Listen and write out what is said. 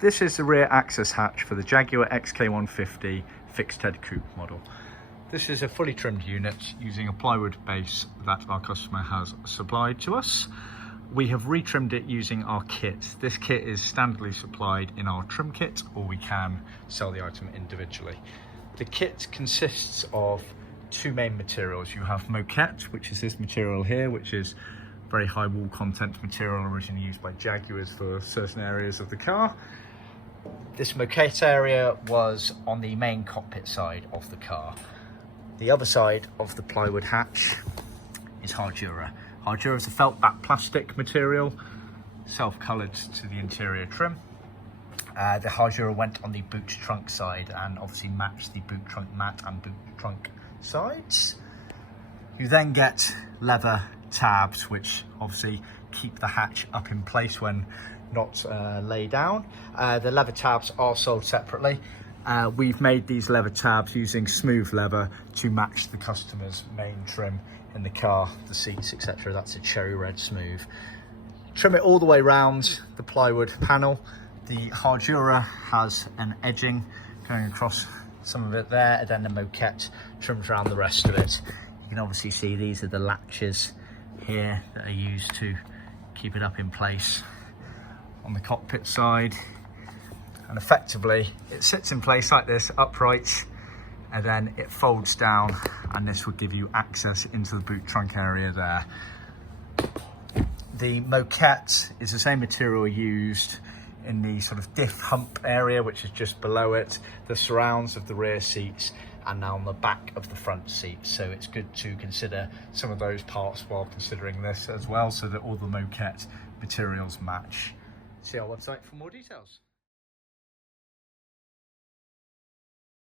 This is the rear access hatch for the Jaguar XK150 fixed head coupe model. This is a fully trimmed unit using a plywood base that our customer has supplied to us. We have retrimmed it using our kit. This kit is standardly supplied in our trim kit, or we can sell the item individually. The kit consists of two main materials. You have Moquette, which is this material here, which is very high wall content material originally used by Jaguars for certain areas of the car. This Moquette area was on the main cockpit side of the car. The other side of the plywood hatch is Hardura. Hardura is a felt back plastic material, self-coloured to the interior trim. The Hardura went on the boot trunk side and obviously matched the boot trunk mat and boot trunk sides. You then get leather tabs, which obviously keep the hatch up in place when not laid down. The leather tabs are sold separately. We've made these leather tabs using smooth leather to match the customer's main trim in the car, the seats, etc. That's a cherry red smooth. Trim it all the way round the plywood panel. The Hardura has an edging going across some of it there, and then the Moquette trims around the rest of it. You can obviously see these are the latches here that are used to keep it up in place on the cockpit side. And effectively it sits in place like this, upright, and then it folds down, and this would give you access into the boot trunk area there. The Moquette is the same material used in the sort of diff hump area, which is just below it, the surrounds of the rear seats, and now on the back of the front seat. So it's good to consider some of those parts while considering this as well, so that all the Moquette materials match. See our website for more details.